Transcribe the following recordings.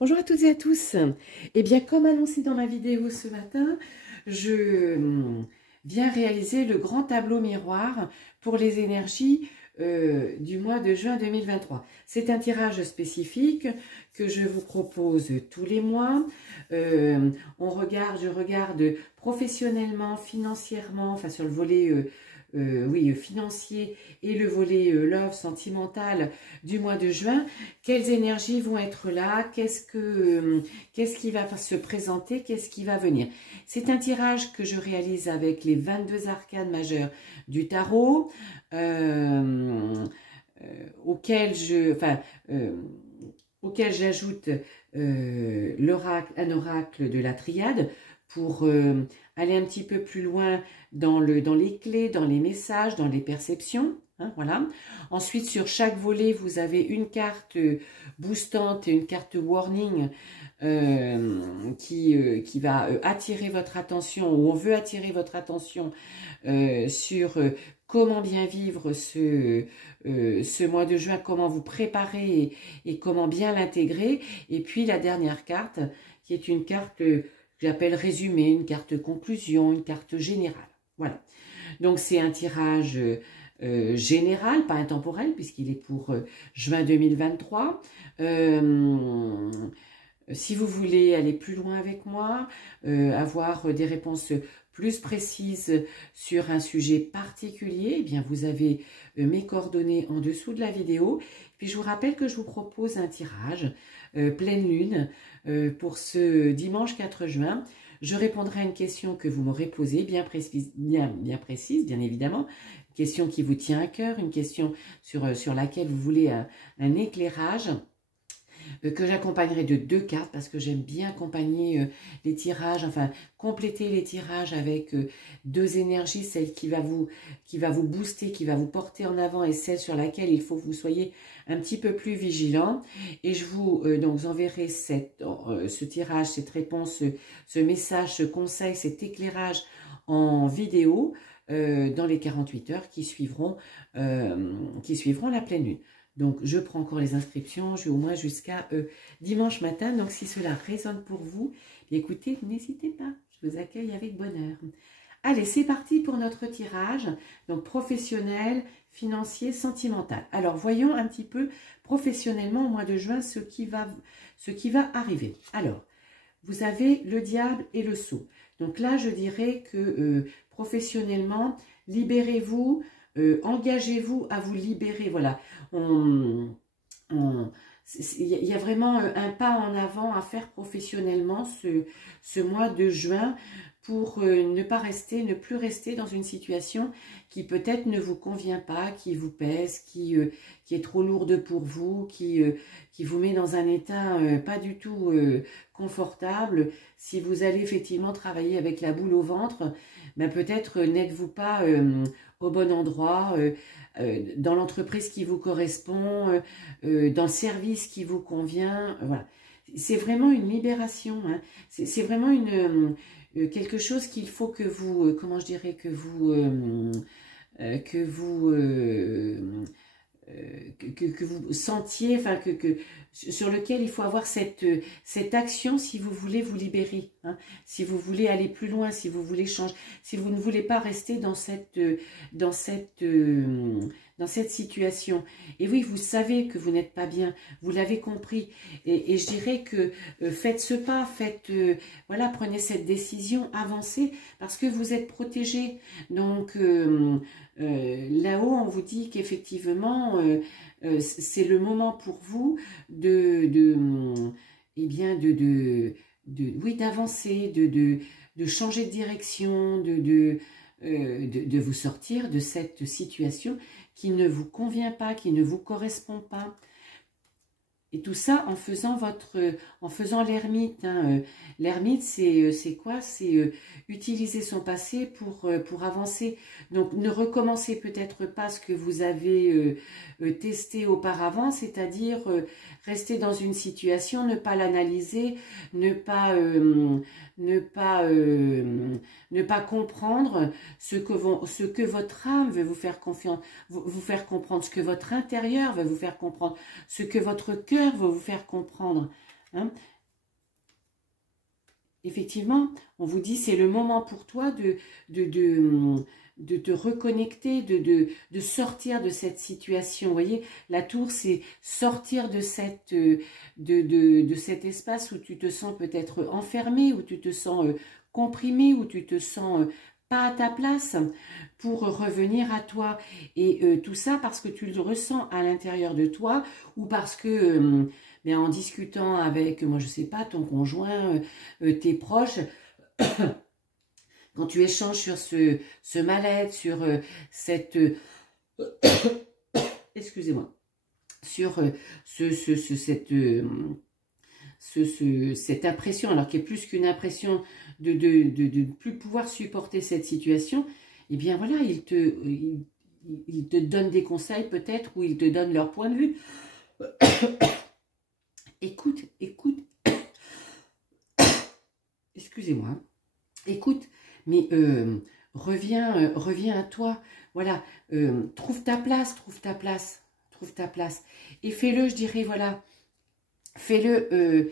Bonjour à toutes et à tous. Eh bien, comme annoncé dans ma vidéo ce matin, je viens réaliser le grand tableau miroir pour les énergies du mois de juin 2023. C'est un tirage spécifique que je vous propose tous les mois. Je regarde professionnellement, financièrement, enfin sur le volet financier et le volet love sentimental du mois de juin. Quelles énergies vont être là? Qu'est-ce qui va se présenter? Qu'est-ce qui va venir? C'est un tirage que je réalise avec les 22 arcanes majeures du tarot, auquel j'ajoute un oracle de la triade pour aller un petit peu plus loin dans les clés, dans les messages, dans les perceptions. Hein, voilà. Ensuite, sur chaque volet, vous avez une carte boostante et une carte warning qui va attirer votre attention, ou on veut attirer votre attention sur comment bien vivre ce mois de juin, comment vous préparer et comment bien l'intégrer. Et puis la dernière carte, qui est une carte que j'appelle résumé, une carte conclusion, une carte générale. Voilà. Donc c'est un tirage général, pas intemporel, puisqu'il est pour juin 2023. Si vous voulez aller plus loin avec moi, avoir des réponses plus précises sur un sujet particulier, eh bien vous avez mes coordonnées en dessous de la vidéo. Puis je vous rappelle que je vous propose un tirage pleine lune pour ce dimanche 4 juin. Je répondrai à une question que vous m'aurez posée, bien précise, bien évidemment, une question qui vous tient à cœur, une question sur laquelle vous voulez un éclairage, que j'accompagnerai de 2 cartes, parce que j'aime bien accompagner les tirages, enfin compléter les tirages avec 2 énergies, celle qui va vous booster, qui va vous porter en avant, et celle sur laquelle il faut que vous soyez un petit peu plus vigilant. Et je vous donc enverrai ce tirage, cette réponse, ce message, ce conseil, cet éclairage en vidéo dans les 48 heures qui suivront la pleine lune. Donc, je prends encore les inscriptions, au moins jusqu'à dimanche matin. Donc, si cela résonne pour vous, écoutez, n'hésitez pas, je vous accueille avec bonheur. Allez, c'est parti pour notre tirage, donc professionnel, financier, sentimental. Alors, voyons un petit peu professionnellement au mois de juin ce qui va arriver. Alors, vous avez le diable et le sceau. Donc là, je dirais que professionnellement, libérez-vous, engagez-vous à vous libérer. Voilà, il y a vraiment un pas en avant à faire professionnellement ce mois de juin pour ne plus rester dans une situation qui peut-être ne vous convient pas, qui vous pèse, qui est trop lourde pour vous, qui vous met dans un état pas du tout confortable. Si vous allez effectivement travailler avec la boule au ventre, ben peut-être n'êtes-vous pas au bon endroit, dans l'entreprise qui vous correspond, dans le service qui vous convient. Voilà. C'est vraiment une libération, hein. C'est vraiment quelque chose qu'il faut que vous, comment je dirais, que vous sentiez, enfin sur lequel il faut avoir cette action si vous voulez vous libérer, hein, si vous voulez aller plus loin, si vous voulez changer, si vous ne voulez pas rester dans cette situation. Et oui, vous savez que vous n'êtes pas bien, vous l'avez compris, et je dirais que faites ce pas, voilà, prenez cette décision, avancez, parce que vous êtes protégé. Donc là-haut, on vous dit qu'effectivement, c'est le moment pour vous d'avancer, de changer de direction, de vous sortir de cette situation qui ne vous convient pas, qui ne vous correspond pas. Et tout ça en faisant l'ermite, hein. L'ermite, c'est quoi? C'est utiliser son passé pour avancer. Donc, ne recommencez peut-être pas ce que vous avez testé auparavant, c'est-à-dire rester dans une situation, ne pas l'analyser, ne pas comprendre ce que votre âme veut vous faire vous faire comprendre, ce que votre intérieur veut vous faire comprendre, ce que votre cœur veut vous faire comprendre. Hein. Effectivement, on vous dit c'est le moment pour toi de te reconnecter, de sortir de cette situation. Vous voyez, la tour, c'est sortir de cet espace où tu te sens peut-être enfermé, où tu te sens comprimé, où tu te sens pas à ta place, pour revenir à toi. Et tout ça parce que tu le ressens à l'intérieur de toi, ou parce que mais en discutant avec, moi je sais pas, ton conjoint, tes proches, quand tu échanges sur ce mal-être, sur cette... excusez-moi, sur cette impression, alors qui est plus qu'une impression de ne plus pouvoir supporter cette situation, eh bien voilà, ils te donnent des conseils peut-être, ou ils te donnent leur point de vue. Écoute, excusez-moi, hein. Écoute, mais reviens à toi, voilà, trouve ta place, et fais-le, je dirais, voilà, fais-le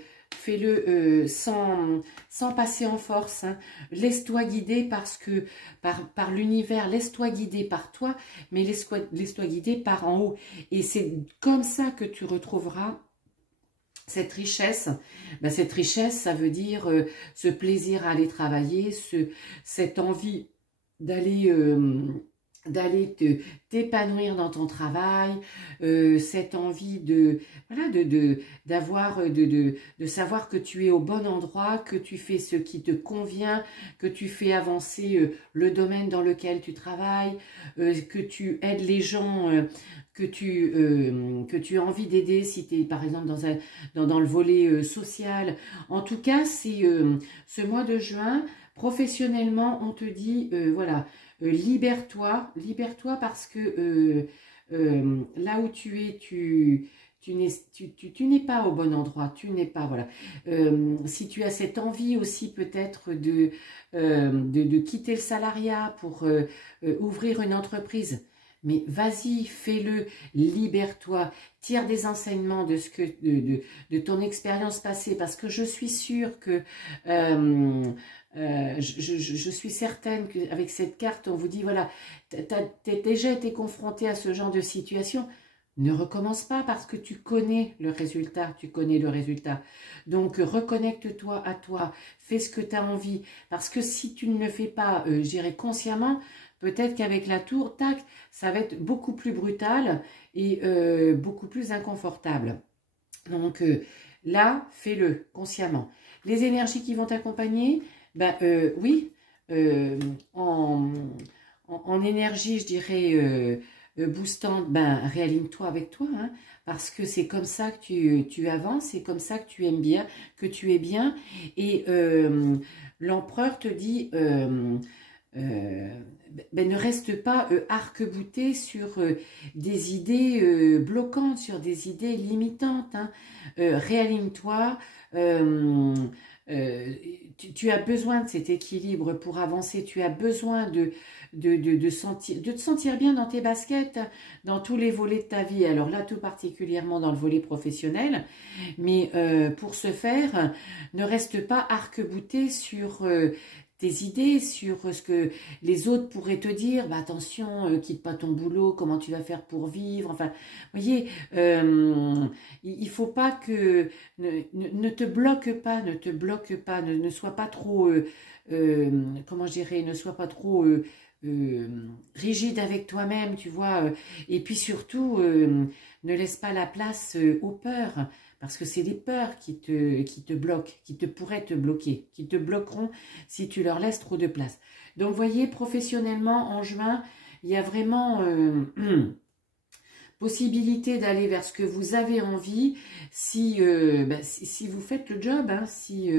sans passer en force, hein. Laisse-toi guider par l'univers, laisse-toi guider par toi, mais laisse-toi guider par en haut, et c'est comme ça que tu retrouveras cette richesse. Ben, cette richesse, ça veut dire ce plaisir à aller travailler, cette envie d'aller t'épanouir dans ton travail, cette envie de savoir que tu es au bon endroit, que tu fais ce qui te convient, que tu fais avancer le domaine dans lequel tu travailles, que tu aides les gens que tu as envie d'aider, si tu es par exemple dans le volet social. En tout cas, c'est ce mois de juin, professionnellement, on te dit, voilà, libère-toi parce que là où tu es, tu n'es pas au bon endroit, tu n'es pas, voilà. Si tu as cette envie aussi peut-être de quitter le salariat pour ouvrir une entreprise, mais vas-y, fais-le, libère-toi, tire des enseignements de ton expérience passée, parce que je suis sûre que je suis certaine qu'avec cette carte, on vous dit, voilà, tu as déjà été confronté à ce genre de situation, ne recommence pas parce que tu connais le résultat, Donc, reconnecte-toi à toi, fais ce que tu as envie, parce que si tu ne le fais pas, je dirais consciemment, peut-être qu'avec la tour, tac, ça va être beaucoup plus brutal et beaucoup plus inconfortable. Donc là, fais-le consciemment. Les énergies qui vont t'accompagner, ben oui, en énergie, je dirais boostante, ben réaligne-toi avec toi, hein, parce que c'est comme ça que tu avances, c'est comme ça que tu aimes bien, que tu es bien. Et l'empereur te dit... ben, ne reste pas arc-bouté sur des idées bloquantes, sur des idées limitantes, hein. Réaligne-toi, tu as besoin de cet équilibre pour avancer, tu as besoin de te sentir bien dans tes baskets, dans tous les volets de ta vie, alors là tout particulièrement dans le volet professionnel, mais pour ce faire, ne reste pas arc-bouté sur... tes idées, sur ce que les autres pourraient te dire, bah attention, quitte pas ton boulot, comment tu vas faire pour vivre, enfin, vous voyez, il faut pas que, ne te bloque pas, ne sois pas trop, comment je dirais, ne sois pas trop rigide avec toi-même, tu vois, et puis surtout, ne laisse pas la place aux peurs, parce que c'est des peurs qui te bloquent, qui pourraient te bloquer, qui te bloqueront si tu leur laisses trop de place. Donc, vous voyez, professionnellement, en juin, il y a vraiment possibilité d'aller vers ce que vous avez envie si vous faites le job, hein, si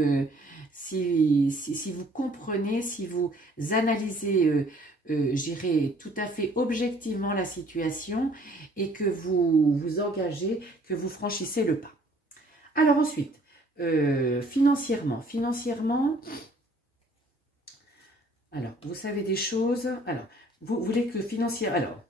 vous comprenez, si vous analysez, j'irai tout à fait objectivement la situation et que vous vous engagez, que vous franchissez le pas. Alors ensuite, financièrement, alors vous savez des choses, alors vous voulez que financièrement, alors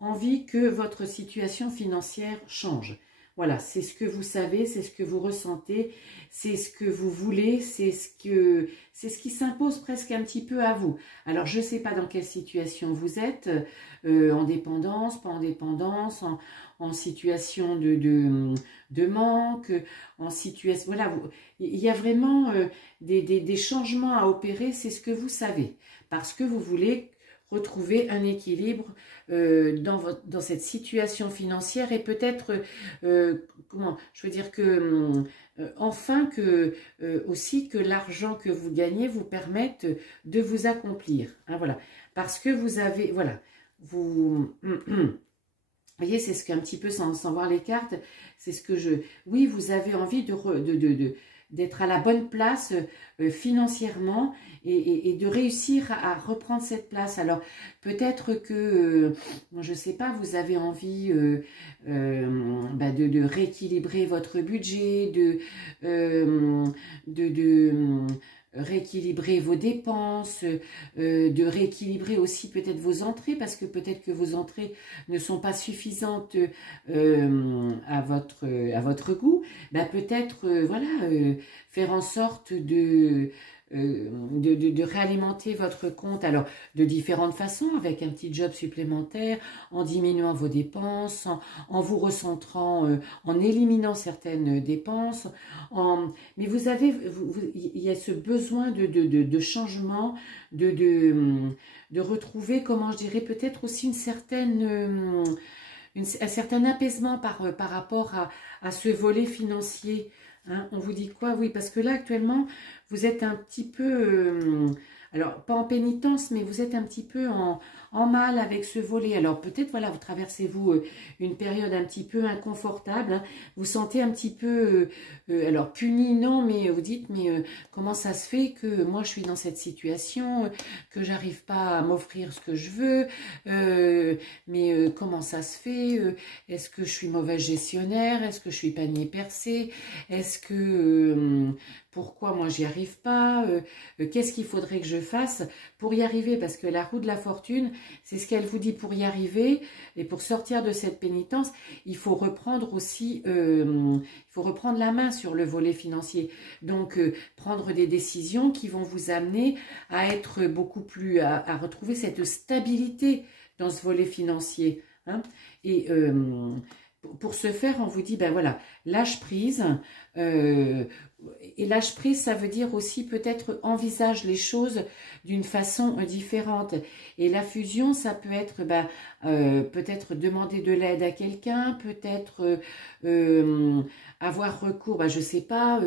envie que votre situation financière change. Voilà, c'est ce que vous savez, c'est ce que vous ressentez, c'est ce que vous voulez, c'est ce qui s'impose presque un petit peu à vous. Alors, je ne sais pas dans quelle situation vous êtes, en dépendance, pas en dépendance, en situation de manque, en situation... Voilà, il y a vraiment des changements à opérer, c'est ce que vous savez, parce que vous voulez retrouver un équilibre dans cette situation financière et peut-être, comment, je veux dire que, enfin que aussi que l'argent que vous gagnez vous permette de vous accomplir. Hein, voilà, parce que vous avez, voilà, vous... voyez, c'est ce qu'un petit peu, sans voir les cartes, c'est ce que oui, vous avez envie d'être à la bonne place financièrement et de réussir à reprendre cette place. Alors, peut-être que, je ne sais pas, vous avez envie de rééquilibrer votre budget, rééquilibrer vos dépenses, de rééquilibrer aussi peut-être vos entrées, parce que peut-être que vos entrées ne sont pas suffisantes à votre goût. Ben peut-être voilà, faire en sorte de réalimenter votre compte, alors de différentes façons, avec un petit job supplémentaire, en diminuant vos dépenses, en vous recentrant, en éliminant certaines dépenses, mais vous avez, il y a ce besoin de changement, de retrouver, comment je dirais, peut-être aussi une certaine... un certain apaisement par rapport à ce volet financier. Hein, on vous dit quoi? Oui, parce que là, actuellement, vous êtes un petit peu... alors, pas en pénitence, mais vous êtes un petit peu en mal avec ce volet. Alors, peut-être, voilà, vous traversez-vous une période un petit peu inconfortable. Hein, vous sentez un petit peu... alors, puni, non, mais vous dites, mais comment ça se fait que moi, je suis dans cette situation, que j'arrive pas à m'offrir ce que je veux, mais comment ça se fait, est-ce que je suis mauvaise gestionnaire, est-ce que je suis panier percé, est-ce que... pourquoi moi j'y arrive pas, qu'est-ce qu'il faudrait que je fasse pour y arriver, parce que la roue de la fortune, c'est ce qu'elle vous dit, pour y arriver et pour sortir de cette pénitence, il faut reprendre aussi, il faut reprendre la main sur le volet financier, donc prendre des décisions qui vont vous amener à être beaucoup plus, à retrouver cette stabilité dans ce volet financier, hein, et pour ce faire, on vous dit, ben voilà, lâche prise. Et lâche prise, ça veut dire aussi peut-être envisage les choses d'une façon différente. Et la fusion, ça peut être peut-être demander de l'aide à quelqu'un, peut-être avoir recours, je ne sais pas,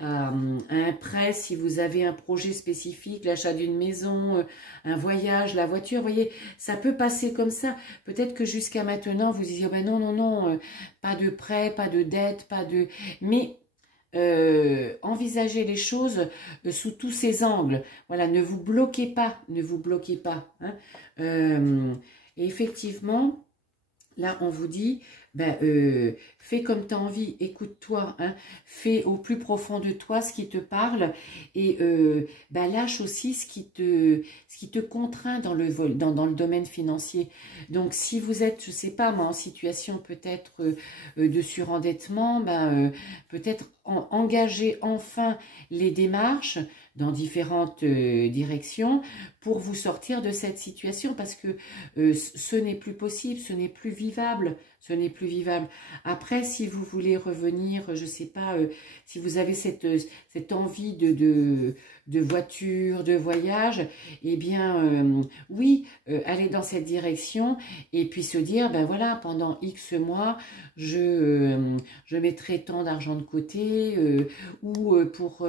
à un prêt si vous avez un projet spécifique, l'achat d'une maison, un voyage, la voiture. Vous voyez, ça peut passer comme ça. Peut-être que jusqu'à maintenant, vous disiez, ben non, non, non, pas de prêt, pas de dette, pas de... Mais... envisagez les choses sous tous ces angles. Voilà, ne vous bloquez pas, ne vous bloquez pas. Hein. Et effectivement, là, on vous dit, fais comme tu as envie, écoute-toi, hein, fais au plus profond de toi ce qui te parle et lâche aussi ce qui te contraint dans le domaine financier. Donc, si vous êtes, je ne sais pas, moi, en situation peut-être de surendettement, peut-être engager enfin les démarches dans différentes directions pour vous sortir de cette situation, parce que ce n'est plus possible, ce n'est plus vivable, ce n'est plus vivable. Après, si vous voulez revenir, je ne sais pas, si vous avez cette envie de voiture, de voyage, eh bien, oui, aller dans cette direction et puis se dire, ben voilà, pendant X mois, je mettrai tant d'argent de côté ou pour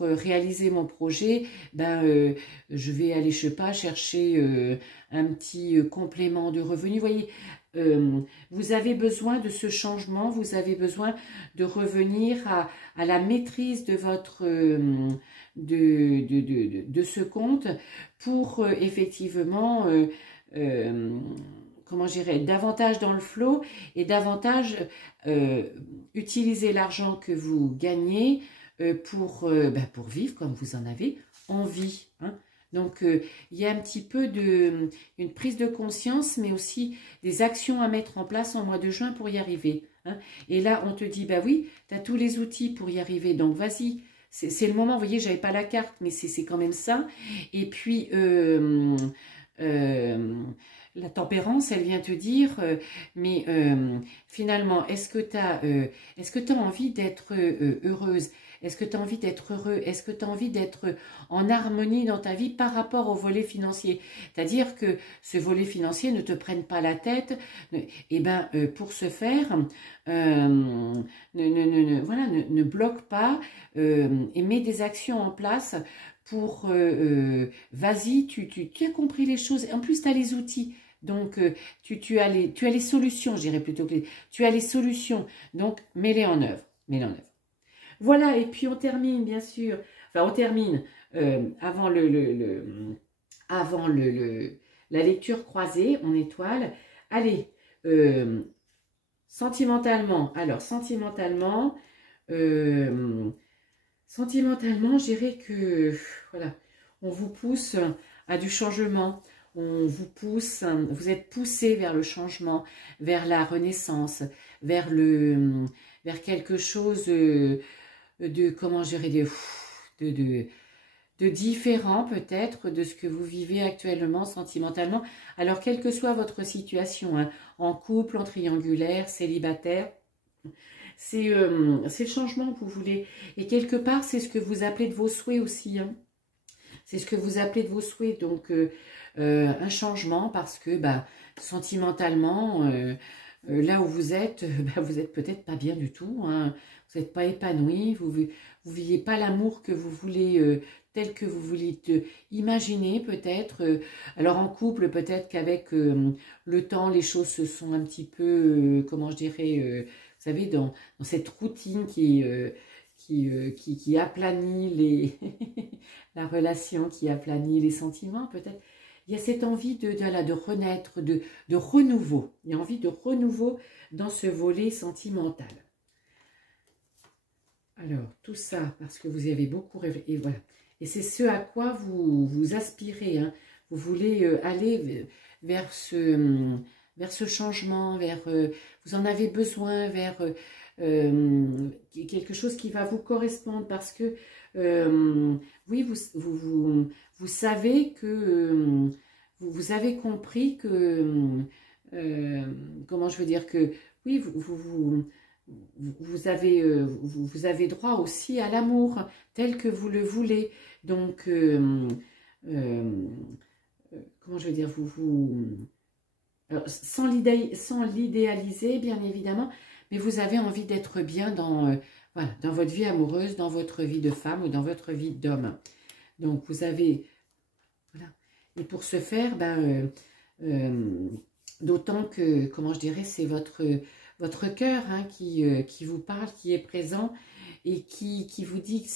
réaliser mon projet, je vais aller, je sais pas, chercher un petit complément de revenu. Vous voyez, vous avez besoin de ce changement, vous avez besoin de revenir à la maîtrise de votre de ce compte pour effectivement comment je dirais, davantage dans le flot et davantage utiliser l'argent que vous gagnez pour vivre comme vous en avez envie. Hein. Donc, il y a un petit peu une prise de conscience, mais aussi des actions à mettre en place en mois de juin pour y arriver. hein. Et là, on te dit, bah oui, tu as tous les outils pour y arriver, donc vas-y. C'est le moment, vous voyez, j'avais pas la carte, mais c'est quand même ça. Et puis, la tempérance, elle vient te dire, mais finalement, est-ce que tu as envie d'être heureuse? Est-ce que tu as envie d'être heureux? Est-ce que tu as envie d'être en harmonie dans ta vie par rapport au volet financier? C'est-à-dire que ce volet financier ne te prenne pas la tête. Et ben, pour ce faire, voilà, ne bloque pas et mets des actions en place pour vas-y, tu as compris les choses. En plus, tu as les outils. Donc, tu as les solutions, je dirais plutôt que tu as les solutions. Donc, mets-les en œuvre. Mets-les en œuvre. Voilà, et puis on termine, bien sûr. Enfin, on termine avant la lecture croisée en étoile. Allez, sentimentalement. Alors, sentimentalement, je dirais que, voilà, on vous pousse à du changement. On vous pousse, vous êtes poussé vers le changement, vers la renaissance, vers quelque chose de comment gérer de différent peut-être de ce que vous vivez actuellement sentimentalement. Alors, quelle que soit votre situation, hein, en couple, en triangulaire, célibataire, c'est le changement que vous voulez. Et quelque part, c'est ce que vous appelez de vos souhaits aussi, hein. C'est ce que vous appelez de vos souhaits, donc un changement parce que bah, sentimentalement, là où vous êtes peut-être pas bien du tout, hein. Vous n'êtes pas épanoui, vous vivez pas l'amour que vous voulez, tel que vous voulez imaginer peut-être. Alors en couple, peut-être qu'avec le temps, les choses se sont un petit peu, comment je dirais, vous savez, dans cette routine qui aplanit la relation, qui aplanit les sentiments, peut-être. Il y a cette envie de renaître, de renouveau. Il y a envie de renouveau dans ce volet sentimental. Alors, tout ça, parce que vous y avez beaucoup réfléchi, et voilà. Et c'est ce à quoi vous aspirez, hein. Vous voulez aller vers ce changement, vous en avez besoin, vers quelque chose qui va vous correspondre, parce que, oui, vous savez que, vous avez compris que, comment je veux dire, que, oui, vous avez droit aussi à l'amour tel que vous le voulez. Donc, comment je veux dire, alors, sans l'idéaliser, bien évidemment, mais vous avez envie d'être bien voilà, dans votre vie amoureuse, dans votre vie de femme ou dans votre vie d'homme. Donc, vous avez... Voilà. Et pour ce faire, ben, d'autant que, comment je dirais, c'est votre cœur, hein, qui vous parle, qui est présent et qui vous dit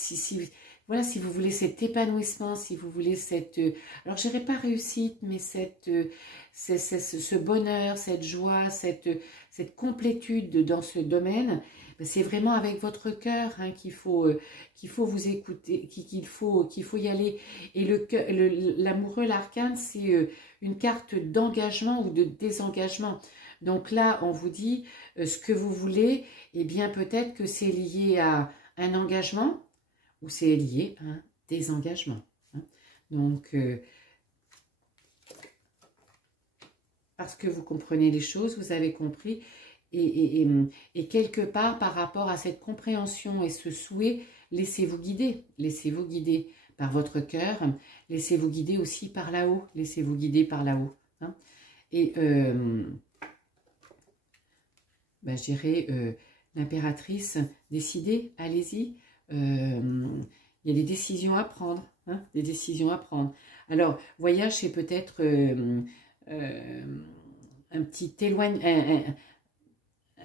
voilà, si vous voulez cet épanouissement, si vous voulez cette... alors, je dirais pas réussite, mais ce bonheur, cette joie, cette complétude dans ce domaine, c'est vraiment avec votre cœur, hein, qu'il faut vous écouter, qu'il faut y aller. Et l'amoureux, l'arcane, c'est une carte d'engagement ou de désengagement. Donc là, on vous dit ce que vous voulez, et bien peut-être que c'est lié à un engagement ou c'est lié à un désengagement, hein. Donc, parce que vous comprenez les choses, vous avez compris, et quelque part par rapport à cette compréhension et ce souhait, laissez-vous guider par votre cœur, laissez-vous guider aussi par là-haut, laissez-vous guider par là-haut, hein. Et ben, je dirais, l'impératrice, décidez, allez-y, il y a des décisions à prendre, hein, des décisions à prendre. Alors, voyage, c'est peut-être un petit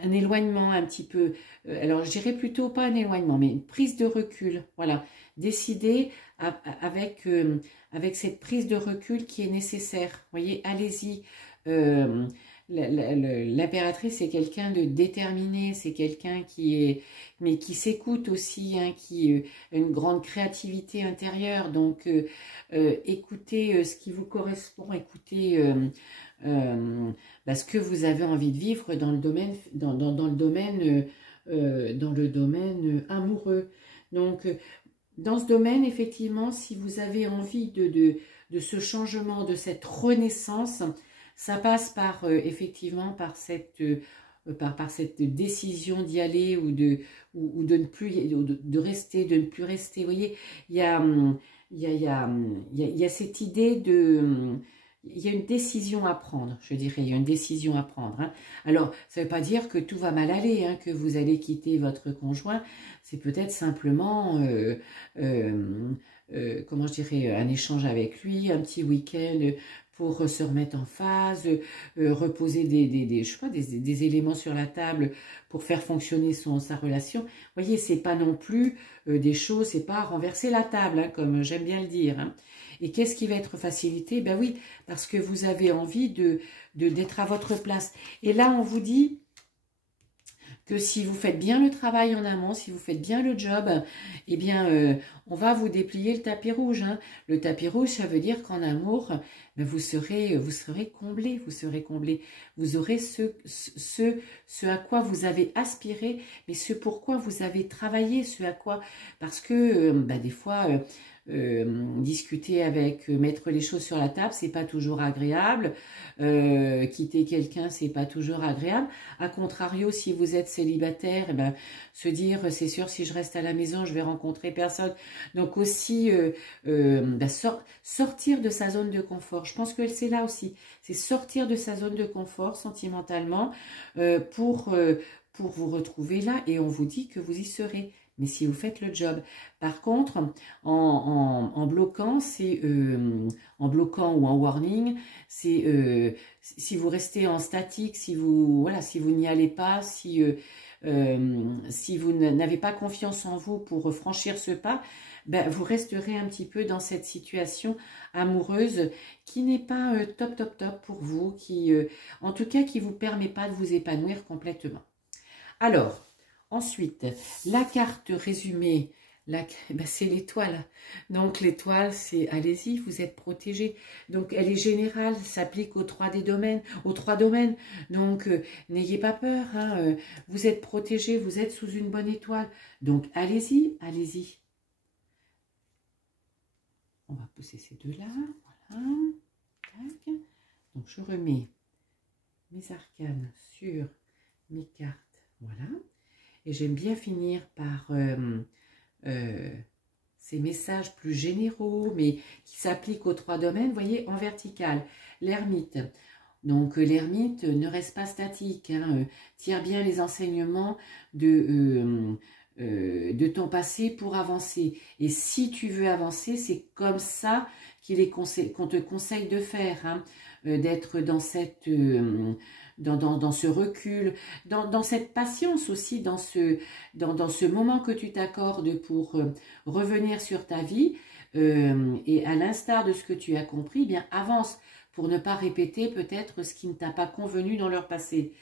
un éloignement un petit peu, alors je dirais plutôt pas un éloignement, mais une prise de recul, voilà. Décidez avec cette prise de recul qui est nécessaire, voyez, allez-y. l'impératrice, c'est quelqu'un de déterminé, c'est quelqu'un mais qui s'écoute aussi, hein, qui a une grande créativité intérieure. Donc, écoutez ce qui vous correspond, écoutez ce que vous avez envie de vivre dans le domaine, dans le domaine amoureux. Donc, dans ce domaine, effectivement, si vous avez envie de ce changement, de cette renaissance, ça passe par effectivement par cette décision d'y aller ou de ne plus de rester, de ne plus rester. Vous voyez, il y a cette idée il y a une décision à prendre, je dirais, il y a une décision à prendre. Hein. Alors, ça ne veut pas dire que tout va mal aller, hein, que vous allez quitter votre conjoint. C'est peut-être simplement, comment je dirais, un échange avec lui, un petit week-end pour se remettre en phase, reposer je sais pas, des éléments sur la table pour faire fonctionner sa relation. Vous voyez, c'est pas non plus des choses, c'est pas renverser la table, hein, comme j'aime bien le dire. Hein. Et qu'est-ce qui va être facilité? Ben oui, parce que vous avez envie d'être à votre place. Et là, on vous dit que si vous faites bien le travail en amont, si vous faites bien le job, eh bien, on va vous déplier le tapis rouge. Hein. Le tapis rouge, ça veut dire qu'en amour, ben, vous serez comblé, vous serez comblé. Vous aurez ce à quoi vous avez aspiré, mais ce pourquoi vous avez travaillé, ce à quoi, parce que ben, des fois... discuter avec, mettre les choses sur la table, c'est pas toujours agréable. Quitter quelqu'un, c'est pas toujours agréable. A contrario, si vous êtes célibataire, eh ben, se dire, c'est sûr, si je reste à la maison, je vais rencontrer personne. Donc aussi, ben, sortir de sa zone de confort. Je pense que c'est là aussi. C'est sortir de sa zone de confort sentimentalement pour vous retrouver là. Et on vous dit que vous y serez. Mais si vous faites le job. Par contre, en bloquant, en bloquant ou en warning, c'est si vous restez en statique, si vous n'y allez pas, si vous n'avez pas confiance en vous pour franchir ce pas, ben, vous resterez un petit peu dans cette situation amoureuse qui n'est pas top pour vous, en tout cas qui ne vous permet pas de vous épanouir complètement. Alors, ensuite, la carte résumée, ben c'est l'étoile. Donc l'étoile, c'est allez-y, vous êtes protégé. Donc elle est générale, s'applique aux trois domaines. Donc n'ayez pas peur, hein, vous êtes protégé, vous êtes sous une bonne étoile. Donc allez-y, allez-y. On va pousser ces deux-là, voilà. Tac. Donc je remets mes arcanes sur mes cartes, voilà. Et j'aime bien finir par ces messages plus généraux, mais qui s'appliquent aux trois domaines, vous voyez, en vertical. L'ermite. Donc, l'ermite ne reste pas statique. Hein, tire bien les enseignements de ton passé pour avancer. Et si tu veux avancer, c'est comme ça qu'on te conseille de faire. Hein, d'être dans cette... dans ce recul, dans cette patience aussi, dans ce moment que tu t'accordes pour revenir sur ta vie, et à l'instar de ce que tu as compris, eh bien avance pour ne pas répéter peut-être ce qui ne t'a pas convenu dans leur passé.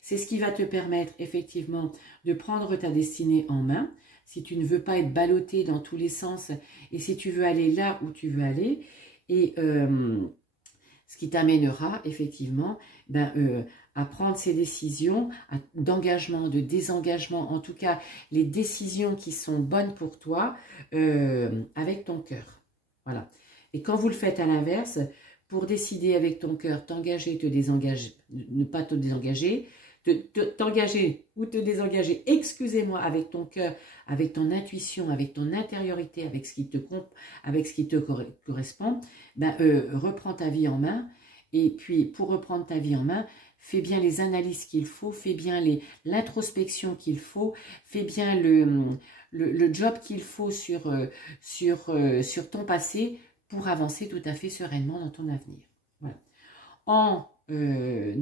C'est ce qui va te permettre effectivement de prendre ta destinée en main, si tu ne veux pas être ballotté dans tous les sens, et si tu veux aller là où tu veux aller, et ce qui t'amènera effectivement à prendre ces décisions d'engagement, de désengagement, en tout cas les décisions qui sont bonnes pour toi avec ton cœur. Voilà. Et quand vous le faites à l'inverse, pour décider avec ton cœur, t'engager, te désengager, ne pas te désengager, t'engager ou te désengager, excusez-moi, avec ton cœur, avec ton intuition, avec ton intériorité, avec ce qui te correspond, reprends ta vie en main. Et puis, pour reprendre ta vie en main, fais bien les analyses qu'il faut, fais bien l'introspection qu'il faut, fais bien le job qu'il faut sur ton passé pour avancer tout à fait sereinement dans ton avenir. Voilà. En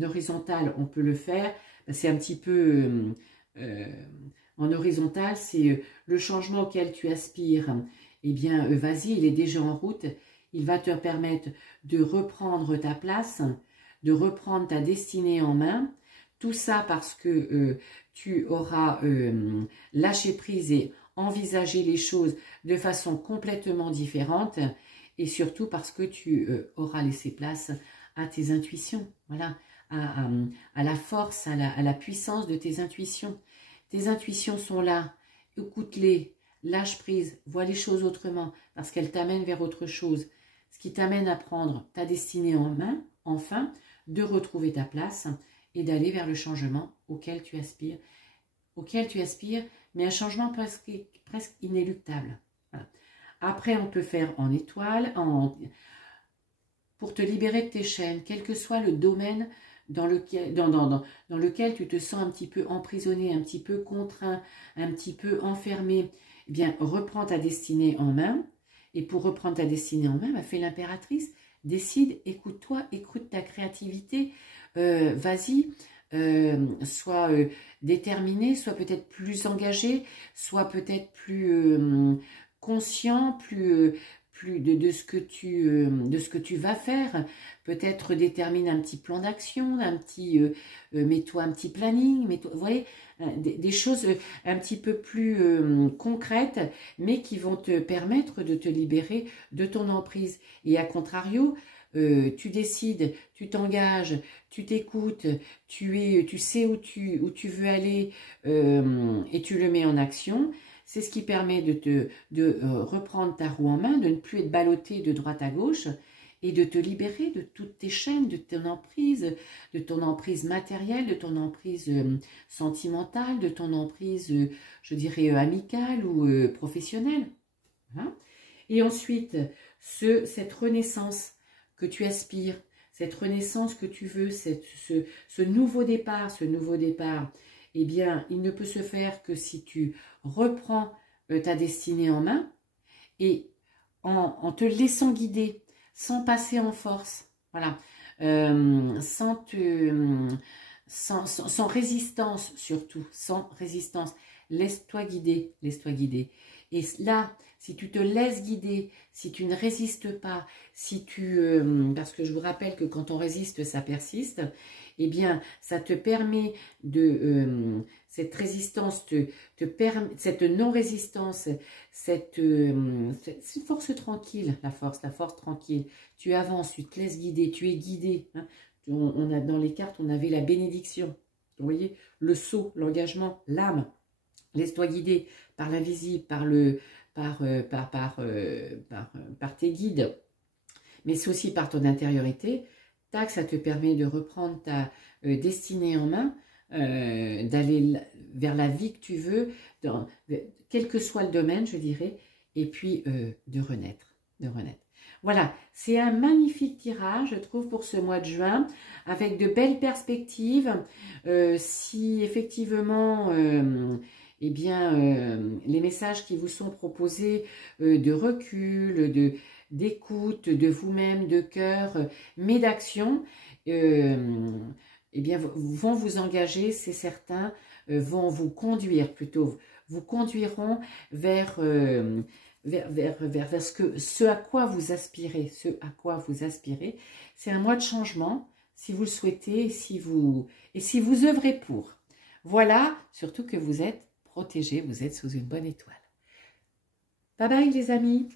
horizontal, on peut le faire. C'est un petit peu... en horizontal, c'est le changement auquel tu aspires. Eh bien, vas-y, il est déjà en route. Il va te permettre de reprendre ta place, de reprendre ta destinée en main. Tout ça parce que tu auras lâché prise et envisagé les choses de façon complètement différente. Et surtout parce que tu auras laissé place à tes intuitions. Voilà, à la force, à la puissance de tes intuitions. Tes intuitions sont là, écoute-les, lâche prise, vois les choses autrement, parce qu'elles t'amènent vers autre chose. Ce qui t'amène à prendre ta destinée en main, enfin, de retrouver ta place et d'aller vers le changement auquel tu aspires, mais un changement presque inéluctable. Voilà. Après, on peut faire en étoile, pour te libérer de tes chaînes, quel que soit le domaine dans lequel tu te sens un petit peu emprisonné, un petit peu contraint, un petit peu enfermé. Eh bien, reprends ta destinée en main. Et pour reprendre ta destinée en main, fais l'impératrice. Décide, écoute-toi, écoute ta créativité. Vas-y, sois déterminé, sois peut-être plus engagé, sois peut-être plus conscient, plus de ce que tu vas faire. Peut-être détermine un petit plan d'action, mets-toi un petit planning, vous voyez, des choses un petit peu plus concrètes, mais qui vont te permettre de te libérer de ton emprise. Et à contrario, tu décides, tu t'engages, tu t'écoutes, tu sais où tu veux aller et tu le mets en action. C'est ce qui permet de reprendre ta roue en main, de ne plus être ballotté de droite à gauche et de te libérer de toutes tes chaînes, de ton emprise matérielle, de ton emprise sentimentale, de ton emprise, je dirais, amicale ou professionnelle. Hein? Et ensuite, cette renaissance que tu aspires, cette renaissance que tu veux, ce nouveau départ, eh bien, il ne peut se faire que si tu reprends ta destinée en main et en te laissant guider, sans passer en force, voilà, sans résistance surtout, sans résistance. Laisse-toi guider, laisse-toi guider. Et là, si tu te laisses guider, si tu ne résistes pas, parce que je vous rappelle que quand on résiste, ça persiste, eh bien, ça te permet cette résistance, cette non-résistance, c'est une force tranquille, la force tranquille. Tu avances, tu te laisses guider, tu es guidé. Hein. Dans les cartes, on avait la bénédiction. Vous voyez, le sceau, l'engagement, l'âme. Laisse-toi guider par l'invisible, par tes guides, mais c'est aussi par ton intériorité. Tac, ça te permet de reprendre ta destinée en main, d'aller vers la vie que tu veux, quel que soit le domaine, je dirais, et puis de renaître. Voilà, c'est un magnifique tirage, je trouve, pour ce mois de juin, avec de belles perspectives. Si effectivement, eh bien, les messages qui vous sont proposés de recul, d'écoute, de vous-même, de cœur, mais d'action, eh bien, vont vous engager, c'est certain, vont vous conduire plutôt, vous conduiront vers ce à quoi vous aspirez, C'est un mois de changement, si vous le souhaitez, et si vous œuvrez pour. Voilà, surtout que vous êtes protégés, vous êtes sous une bonne étoile. Bye bye les amis.